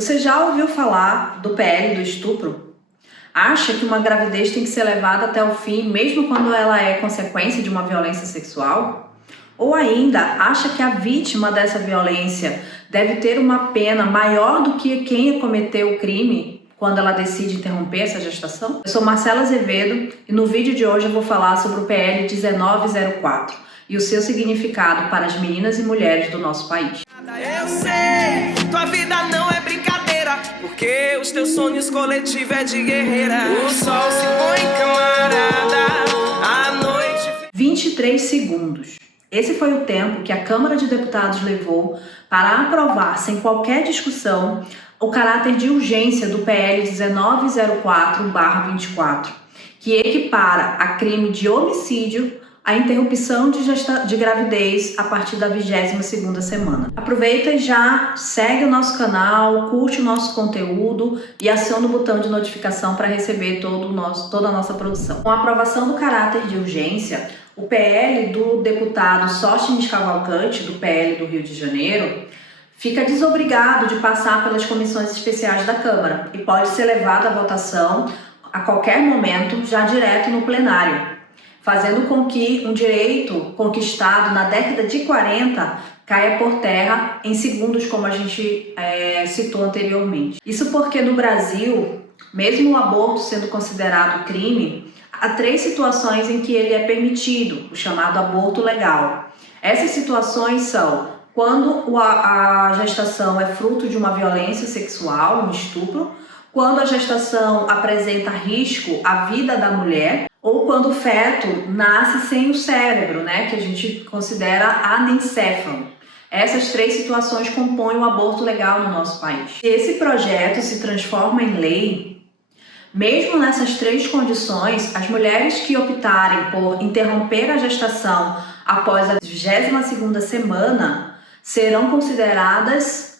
Você já ouviu falar do PL do estupro? Acha que uma gravidez tem que ser levada até o fim, mesmo quando ela é consequência de uma violência sexual? Ou ainda, acha que a vítima dessa violência deve ter uma pena maior do que quem cometeu o crime quando ela decide interromper essa gestação? Eu sou Marcela Azevedo e no vídeo de hoje eu vou falar sobre o PL 1904 e o seu significado para as meninas e mulheres do nosso país. Eu sei, tua vida não é brincadeira, porque os teus sonhos coletivos é de guerreira. O sol se põe camarada, a noite... 23 segundos. Esse foi o tempo que a Câmara de Deputados levou para aprovar, sem qualquer discussão, o caráter de urgência do PL 1904/24, que equipara a crime de homicídio a interrupção de gravidez a partir da 22ª semana. Aproveita e já segue o nosso canal, curte o nosso conteúdo e aciona o botão de notificação para receber toda a nossa produção. Com a aprovação do caráter de urgência, o PL do deputado Sóstenes Cavalcante, do PL do Rio de Janeiro, fica desobrigado de passar pelas comissões especiais da Câmara e pode ser levado à votação a qualquer momento, já direto no plenário, fazendo com que um direito conquistado na década de 40 caia por terra em segundos, como a gente citou anteriormente. Isso porque no Brasil, mesmo o aborto sendo considerado crime, há 3 situações em que ele é permitido, o chamado aborto legal. Essas situações são quando a gestação é fruto de uma violência sexual, um estupro, quando a gestação apresenta risco à vida da mulher, ou quando o feto nasce sem o cérebro, que a gente considera anencéfalo. Essas 3 situações compõem o aborto legal no nosso país. Se esse projeto se transforma em lei, mesmo nessas 3 condições, as mulheres que optarem por interromper a gestação após a 22ª semana serão consideradas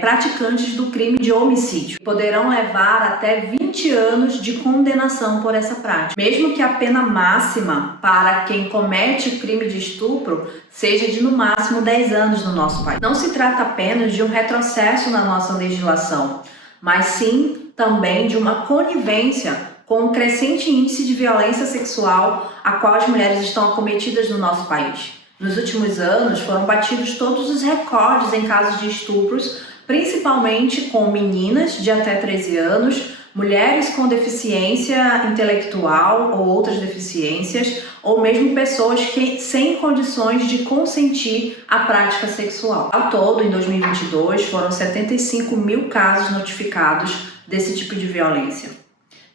praticantes do crime de homicídio. Poderão levar até 20 anos de condenação por essa prática, mesmo que a pena máxima para quem comete o crime de estupro seja de no máximo 10 anos no nosso país. Não se trata apenas de um retrocesso na nossa legislação, mas sim também de uma conivência com o crescente índice de violência sexual a qual as mulheres estão acometidas no nosso país. Nos últimos anos foram batidos todos os recordes em casos de estupros, principalmente com meninas de até 13 anos, mulheres com deficiência intelectual ou outras deficiências, ou mesmo pessoas sem condições de consentir a prática sexual. Ao todo, em 2022, foram 75 mil casos notificados desse tipo de violência.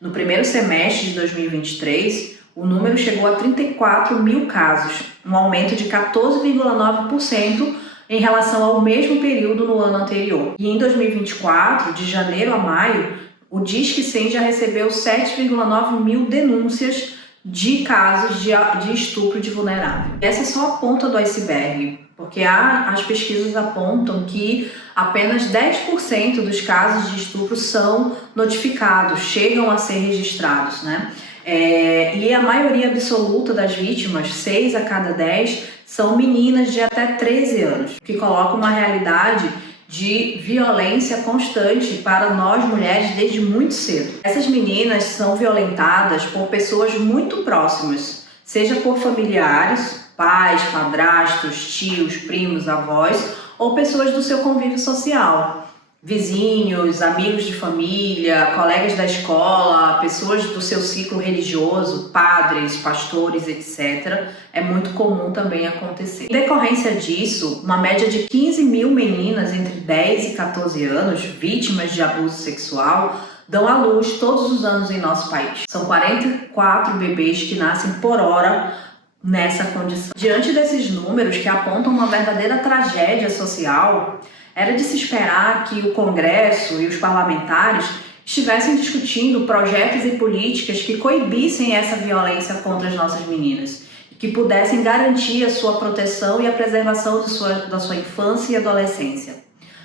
No primeiro semestre de 2023, o número chegou a 34 mil casos, um aumento de 14,9% em relação ao mesmo período no ano anterior. E em 2024, de janeiro a maio, o Disque 100 já recebeu 7,9 mil denúncias de casos de estupro de vulnerável. Essa é só a ponta do iceberg, porque as pesquisas apontam que apenas 10% dos casos de estupro são notificados, chegam a ser registrados, E a maioria absoluta das vítimas, 6 a cada 10, são meninas de até 13 anos, que coloca uma realidade de violência constante para nós mulheres desde muito cedo. Essas meninas são violentadas por pessoas muito próximas, seja por familiares, pais, padrastos, tios, primos, avós, ou pessoas do seu convívio social. Vizinhos, amigos de família, colegas da escola, pessoas do seu ciclo religioso, padres, pastores, etc. É muito comum também acontecer. Em decorrência disso, uma média de 15 mil meninas entre 10 e 14 anos, vítimas de abuso sexual, dão à luz todos os anos em nosso país. São 44 bebês que nascem por hora nessa condição. Diante desses números que apontam uma verdadeira tragédia social, era de se esperar que o Congresso e os parlamentares estivessem discutindo projetos e políticas que coibissem essa violência contra as nossas meninas, que pudessem garantir a sua proteção e a preservação da sua infância e adolescência.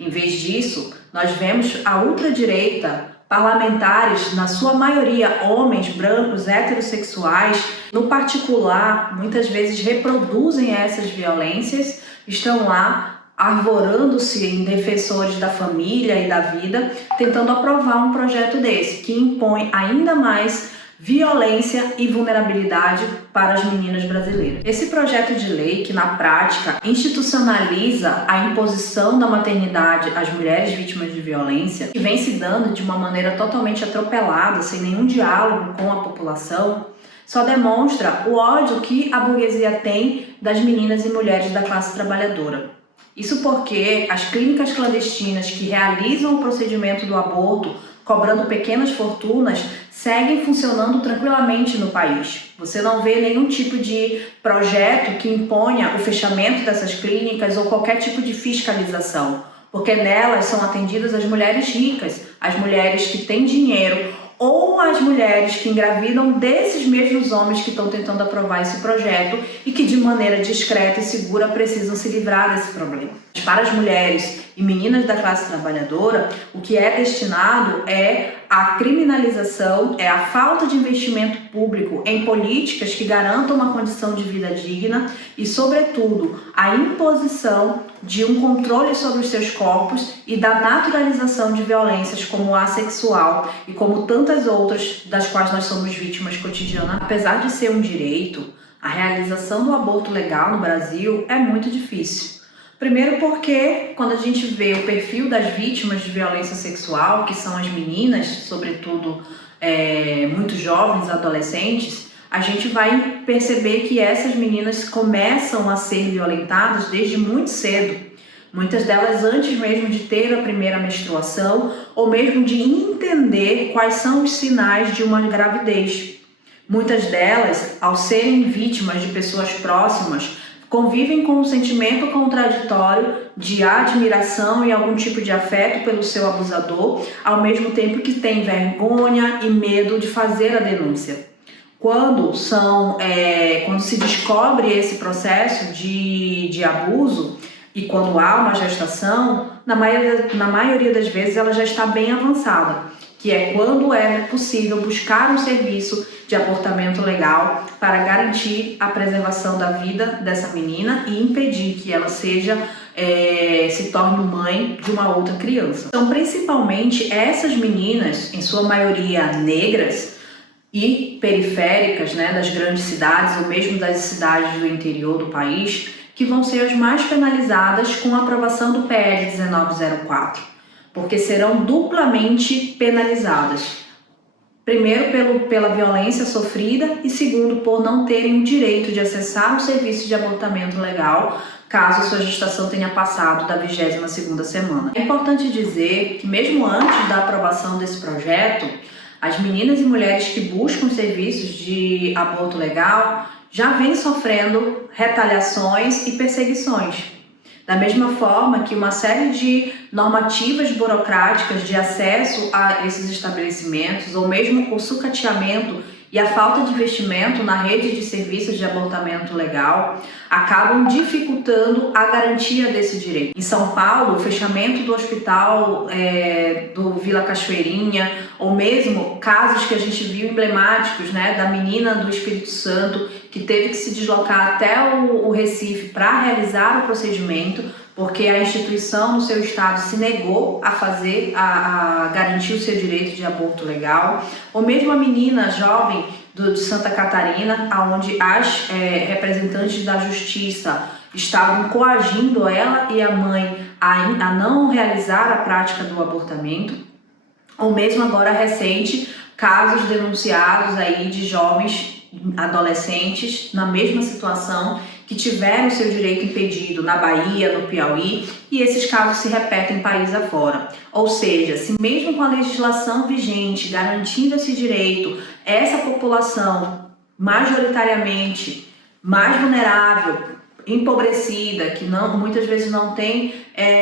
Em vez disso, nós vemos a ultradireita, parlamentares, na sua maioria homens brancos, heterossexuais, no particular, muitas vezes reproduzem essas violências, estão lá arvorando-se em defensores da família e da vida, tentando aprovar um projeto desse, que impõe ainda mais violência e vulnerabilidade para as meninas brasileiras. Esse projeto de lei, que na prática institucionaliza a imposição da maternidade às mulheres vítimas de violência, que vem se dando de uma maneira totalmente atropelada, sem nenhum diálogo com a população, só demonstra o ódio que a burguesia tem das meninas e mulheres da classe trabalhadora. Isso porque as clínicas clandestinas que realizam o procedimento do aborto, cobrando pequenas fortunas, seguem funcionando tranquilamente no país. Você não vê nenhum tipo de projeto que imponha o fechamento dessas clínicas ou qualquer tipo de fiscalização, porque nelas são atendidas as mulheres ricas, as mulheres que têm dinheiro, ou as mulheres que engravidam desses mesmos homens que estão tentando aprovar esse projeto e que de maneira discreta e segura precisam se livrar desse problema. Para as mulheres e meninas da classe trabalhadora, o que é destinado é a criminalização, é a falta de investimento público em políticas que garantam uma condição de vida digna e, sobretudo, a imposição de um controle sobre os seus corpos e da naturalização de violências como a sexual e como tantas outras das quais nós somos vítimas cotidianamente. Apesar de ser um direito, a realização do aborto legal no Brasil é muito difícil. Primeiro porque quando a gente vê o perfil das vítimas de violência sexual, que são as meninas, sobretudo muito jovens, adolescentes, a gente vai perceber que essas meninas começam a ser violentadas desde muito cedo. Muitas delas antes mesmo de ter a primeira menstruação ou mesmo de entender quais são os sinais de uma gravidez. Muitas delas, ao serem vítimas de pessoas próximas, convivem com um sentimento contraditório de admiração e algum tipo de afeto pelo seu abusador, ao mesmo tempo que têm vergonha e medo de fazer a denúncia. Quando se descobre esse processo de abuso e quando há uma gestação, na maioria das vezes ela já está bem avançada, que é quando é possível buscar um serviço de abortamento legal para garantir a preservação da vida dessa menina e impedir que ela se torne mãe de uma outra criança. Então, principalmente essas meninas, em sua maioria negras e periféricas, das grandes cidades ou mesmo das cidades do interior do país, que vão ser as mais penalizadas com a aprovação do PL 1904, porque serão duplamente penalizadas. Primeiro, pela violência sofrida e segundo, por não terem o direito de acessar o serviço de abortamento legal, caso a sua gestação tenha passado da 22ª semana. É importante dizer que mesmo antes da aprovação desse projeto, as meninas e mulheres que buscam serviços de aborto legal já vêm sofrendo retaliações e perseguições. Da mesma forma que uma série de normativas burocráticas de acesso a esses estabelecimentos, ou mesmo o sucateamento e a falta de investimento na rede de serviços de abortamento legal, acabam dificultando a garantia desse direito. Em São Paulo, o fechamento do hospital do Vila Cachoeirinha, ou mesmo casos que a gente viu emblemáticos, da menina do Espírito Santo, que teve que se deslocar até o Recife para realizar o procedimento, porque a instituição no seu estado se negou a garantir o seu direito de aborto legal, ou mesmo a menina jovem de Santa Catarina, onde as representantes da justiça estavam coagindo ela e a mãe a não realizar a prática do abortamento, ou mesmo agora recente, casos denunciados aí de jovens adolescentes na mesma situação que tiveram seu direito impedido na Bahia, no Piauí, e esses casos se repetem país afora. Ou seja, se mesmo com a legislação vigente garantindo esse direito, essa população majoritariamente mais vulnerável, empobrecida, que muitas vezes não tem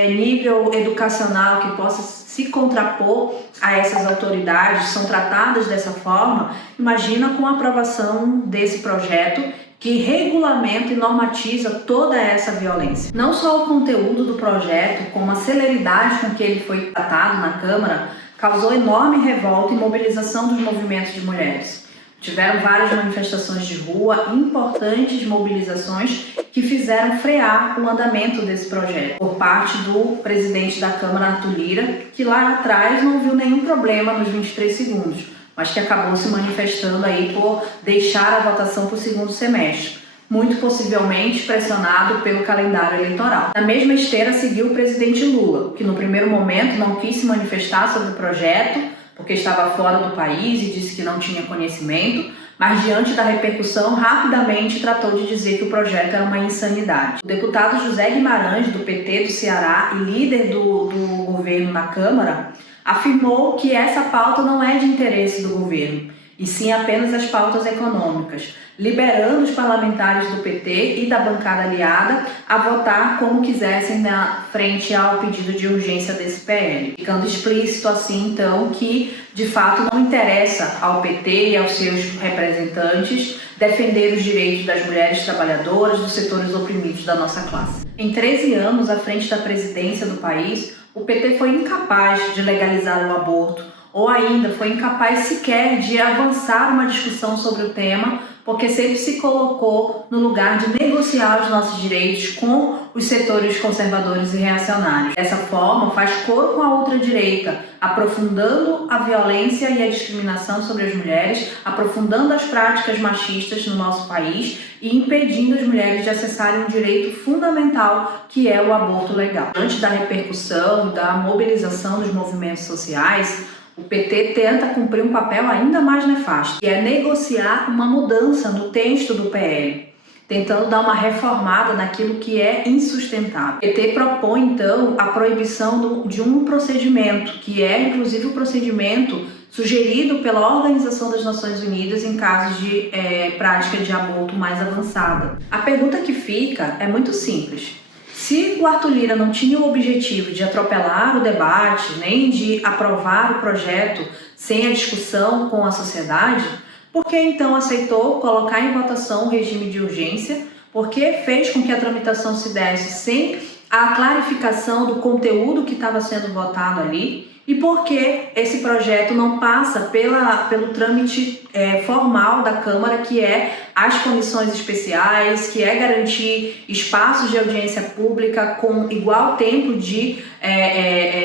nível educacional que possa se contrapor a essas autoridades, são tratadas dessa forma, imagina com a aprovação desse projeto que regulamenta e normatiza toda essa violência. Não só o conteúdo do projeto, como a celeridade com que ele foi tratado na Câmara, causou enorme revolta e mobilização dos movimentos de mulheres. Tiveram várias manifestações de rua, importantes mobilizações que fizeram frear o andamento desse projeto por parte do presidente da Câmara, Arthur Lira, que lá atrás não viu nenhum problema nos 23 segundos, mas que acabou se manifestando aí por deixar a votação para o segundo semestre, muito possivelmente pressionado pelo calendário eleitoral. Na mesma esteira seguiu o presidente Lula, que no primeiro momento não quis se manifestar sobre o projeto, porque estava fora do país e disse que não tinha conhecimento, mas diante da repercussão rapidamente tratou de dizer que o projeto era uma insanidade. O deputado José Guimarães, do PT do Ceará e líder do governo na Câmara, afirmou que essa pauta não é de interesse do governo, e sim apenas as pautas econômicas, liberando os parlamentares do PT e da bancada aliada a votar como quisessem na frente ao pedido de urgência desse PL. Ficando explícito assim, então, que de fato não interessa ao PT e aos seus representantes defender os direitos das mulheres trabalhadoras, dos setores oprimidos da nossa classe. Em 13 anos à frente da presidência do país, o PT foi incapaz de legalizar o aborto, ou ainda foi incapaz sequer de avançar uma discussão sobre o tema, porque sempre se colocou no lugar de negociar os nossos direitos com os setores conservadores e reacionários. Dessa forma, faz coro com a ultradireita, aprofundando a violência e a discriminação sobre as mulheres, aprofundando as práticas machistas no nosso país e impedindo as mulheres de acessarem um direito fundamental, que é o aborto legal. Diante da repercussão e da mobilização dos movimentos sociais, o PT tenta cumprir um papel ainda mais nefasto, que é negociar uma mudança no texto do PL, tentando dar uma reformada naquilo que é insustentável. O PT propõe, então, a proibição de um procedimento, que é, inclusive, o procedimento sugerido pela Organização das Nações Unidas em casos de prática de aborto mais avançada. A pergunta que fica é muito simples. Se o Arthur Lira não tinha o objetivo de atropelar o debate, nem de aprovar o projeto sem a discussão com a sociedade, por que então aceitou colocar em votação o regime de urgência? Por que fez com que a tramitação se desse sem a clarificação do conteúdo que estava sendo votado ali? E por que esse projeto não passa pelo trâmite formal da Câmara, que é as comissões especiais, que é garantir espaços de audiência pública com igual tempo de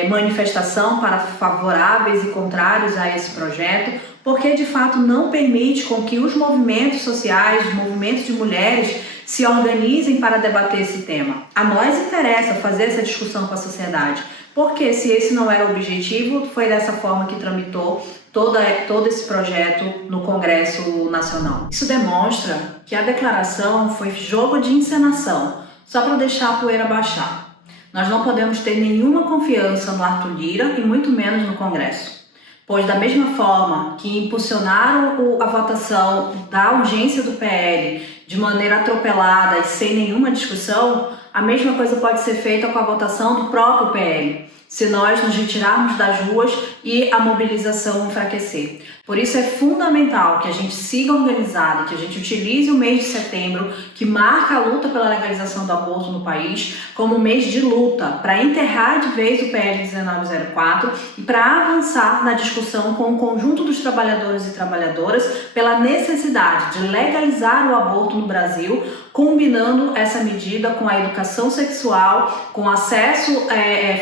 manifestação para favoráveis e contrários a esse projeto? Porque de fato não permite com que os movimentos sociais, os movimentos de mulheres se organizem para debater esse tema. A nós interessa fazer essa discussão com a sociedade, porque se esse não era o objetivo, foi dessa forma que tramitou todo esse projeto no Congresso Nacional. Isso demonstra que a declaração foi jogo de encenação, só para deixar a poeira baixar. Nós não podemos ter nenhuma confiança no Arthur Lira e muito menos no Congresso, pois da mesma forma que impulsionaram a votação da urgência do PL de maneira atropelada e sem nenhuma discussão, a mesma coisa pode ser feita com a votação do próprio PL, se nós nos retirarmos das ruas e a mobilização enfraquecer. Por isso é fundamental que a gente siga organizado, que a gente utilize o mês de setembro, que marca a luta pela legalização do aborto no país, como um mês de luta para enterrar de vez o PL 1904 e para avançar na discussão com o conjunto dos trabalhadores e trabalhadoras pela necessidade de legalizar o aborto no Brasil, combinando essa medida com a educação sexual, com acesso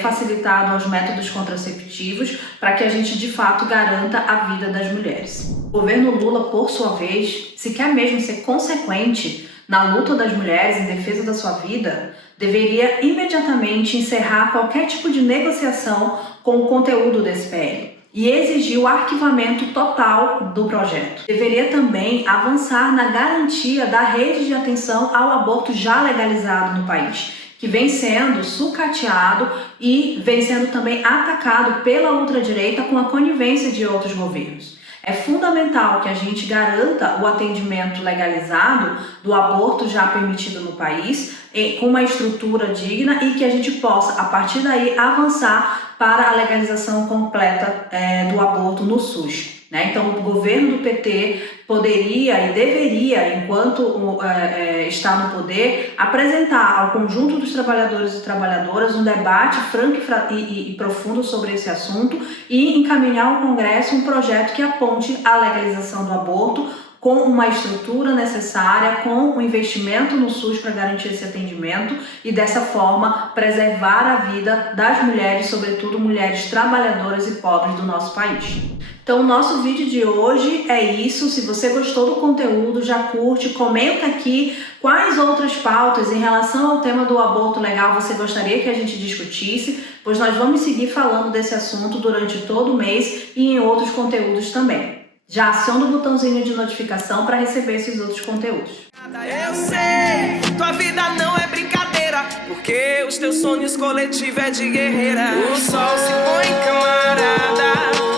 facilitado aos métodos contraceptivos, para que a gente de fato garanta a vida das mulheres. O governo Lula, por sua vez, se quer mesmo ser consequente na luta das mulheres em defesa da sua vida, deveria imediatamente encerrar qualquer tipo de negociação com o conteúdo desse PL e exigir o arquivamento total do projeto. Deveria também avançar na garantia da rede de atenção ao aborto já legalizado no país, que vem sendo sucateado e vem sendo também atacado pela ultradireita com a conivência de outros governos. É fundamental que a gente garanta o atendimento legalizado do aborto já permitido no país, com uma estrutura digna, e que a gente possa, a partir daí, avançar para a legalização completa do aborto no SUS. né? Então, o governo do PT poderia e deveria, enquanto está no poder, apresentar ao conjunto dos trabalhadores e trabalhadoras um debate franco e profundo sobre esse assunto e encaminhar ao Congresso um projeto que aponte a legalização do aborto com uma estrutura necessária, com um investimento no SUS para garantir esse atendimento e dessa forma preservar a vida das mulheres, sobretudo mulheres trabalhadoras e pobres do nosso país. Então o nosso vídeo de hoje é isso. Se você gostou do conteúdo, já curte, comenta aqui quais outras pautas em relação ao tema do aborto legal você gostaria que a gente discutisse, pois nós vamos seguir falando desse assunto durante todo o mês e em outros conteúdos também. Já aciona o botãozinho de notificação para receber esses outros conteúdos. Eu sei, tua vida não é brincadeira, porque os teus sonhos coletivos é de guerreira. O sol se põe, camarada.